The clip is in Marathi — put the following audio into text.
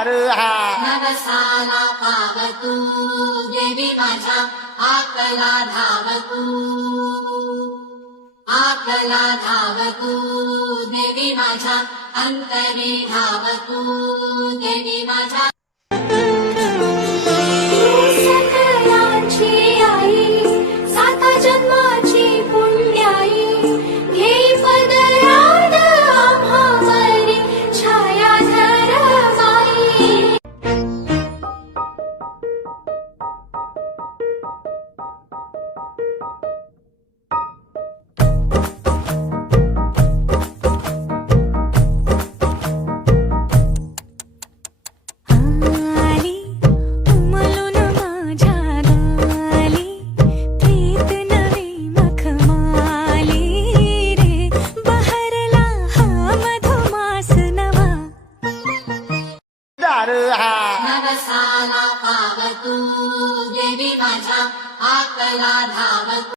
दार हा नवसाला पावतू देवी माझ्या आकला धावतू देवी माझ्या अंतरी धावतू देवी माझ्या सकलाची आई साता जन्माची पुण्याई घेई पदरात आम्हावरी छायाधर माई दार हा नवसाला पावतू देवी माझ्या आकला धावतू